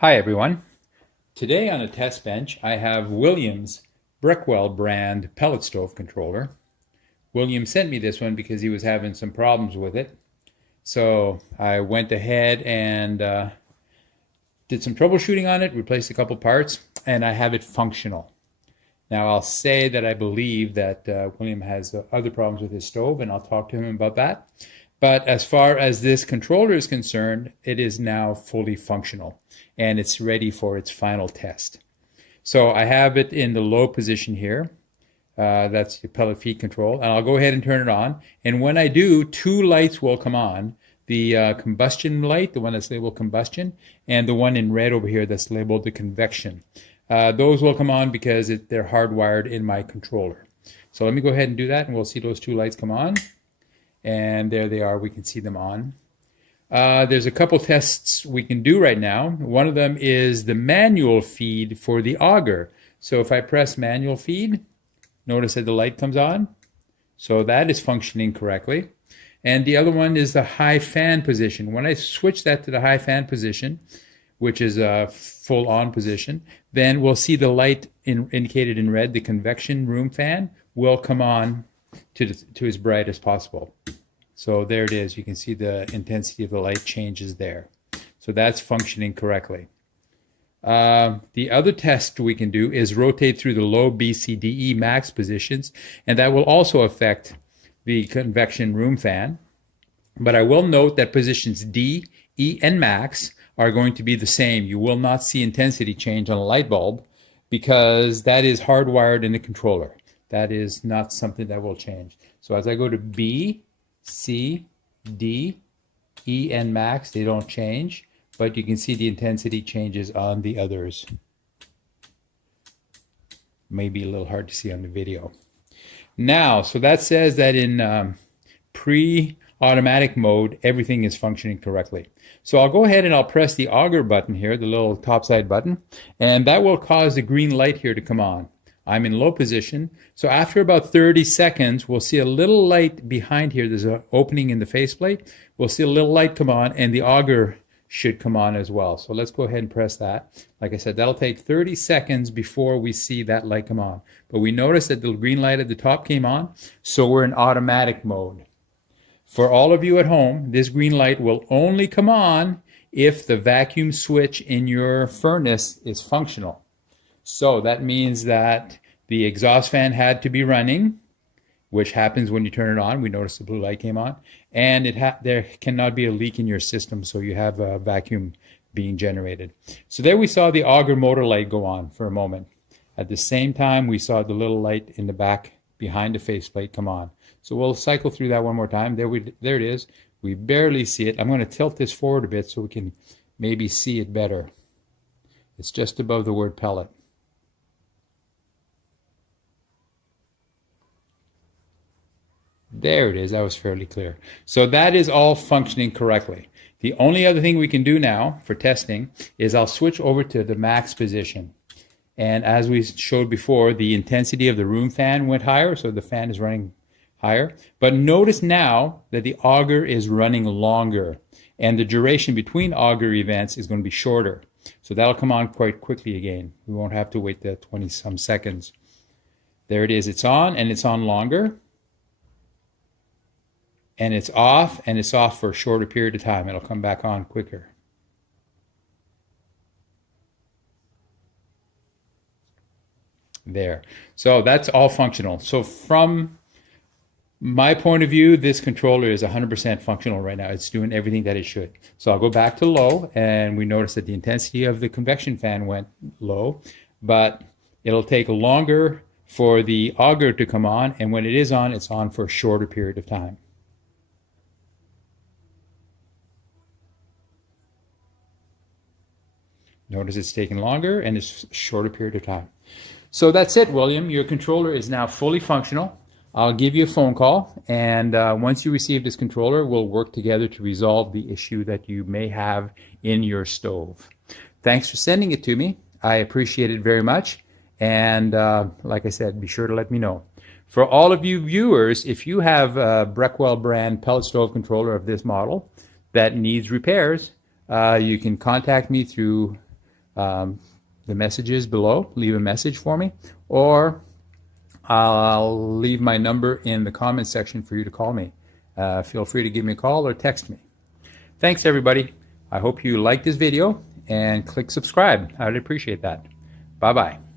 Hi everyone. Today on a test bench I have William's Breckwell brand pellet stove controller. William sent me this one because he was having some problems with it. So I went ahead and did some troubleshooting on it, replaced a couple parts, and I have it functional. Now I'll say that I believe that William has other problems with his stove, and I'll talk to him about that. But as far as this controller is concerned, it is now fully functional and it's ready for its final test. So I have it in the low position here. That's your pellet feed control. And I'll go ahead and turn it on. And when I do, two lights will come on. The combustion light, the one that's labeled combustion, and the one in red over here that's labeled the convection. Those will come on because they're hardwired in my controller. So let me go ahead and do that, and we'll see those two lights come on. And there they are. We can see them on. There's a couple tests we can do right now. One of them is the manual feed for the auger. So if I press manual feed, notice that the light comes on. So that is functioning correctly. And the other one is the high fan position. When I switch that to the high fan position, which is a full on position, then we'll see the light indicated in red, the convection room fan, will come on to as bright as possible. So there it is. You can see the intensity of the light changes there. So that's functioning correctly. The other test we can do is rotate through the low B, C, D, E max positions, and that will also affect the convection room fan. But I will note that positions D, E, and max are going to be the same. You will not see intensity change on a light bulb because that is hardwired in the controller. That is not something that will change. So as I go to B, C, D, E, and max, they don't change, but you can see the intensity changes on the others. Maybe a little hard to see on the video. Now, so that says that in pre-automatic mode, everything is functioning correctly. So I'll go ahead and I'll press the auger button here, the little top side button, and that will cause the green light here to come on. I'm in low position. So after about 30 seconds, we'll see a little light behind here. There's an opening in the faceplate. We'll see a little light come on, and the auger should come on as well. So let's go ahead and press that. Like I said, that'll take 30 seconds before we see that light come on. But we notice that the green light at the top came on, so we're in automatic mode. For all of you at home, this green light will only come on if the vacuum switch in your furnace is functional. So that means that the exhaust fan had to be running, which happens when you turn it on. We noticed the blue light came on. And there cannot be a leak in your system, so you have a vacuum being generated. So there we saw the auger motor light go on for a moment. At the same time, we saw the little light in the back behind the faceplate come on. So we'll cycle through that one more time. There it is. We barely see it. I'm going to tilt this forward a bit so we can maybe see it better. It's just above the word pellet. There it is. That was fairly clear. So that is all functioning correctly. The only other thing we can do now for testing is I'll switch over to the max position. And as we showed before, the intensity of the room fan went higher, so the fan is running higher. But notice now that the auger is running longer, and the duration between auger events is going to be shorter. So that'll come on quite quickly again. We won't have to wait the 20-some seconds. There it is. It's on, and it's on longer. And it's off for a shorter period of time. It'll come back on quicker. There. So that's all functional. So from my point of view, this controller is 100% functional right now. It's doing everything that it should. So I'll go back to low, and we notice that the intensity of the convection fan went low, but it'll take longer for the auger to come on, and when it is on, it's on for a shorter period of time. Notice it's taking longer and it's a shorter period of time. So that's it, William. Your controller is now fully functional. I'll give you a phone call, and once you receive this controller, we'll work together to resolve the issue that you may have in your stove. Thanks for sending it to me. I appreciate it very much. And like I said, be sure to let me know. For all of you viewers, if you have a Breckwell brand pellet stove controller of this model that needs repairs, you can contact me through the messages below. Leave a message for me, or I'll leave my number in the comment section for you to call me. Feel free to give me a call or text me. Thanks, everybody. I hope you liked this video and click subscribe. I'd appreciate that. Bye-bye.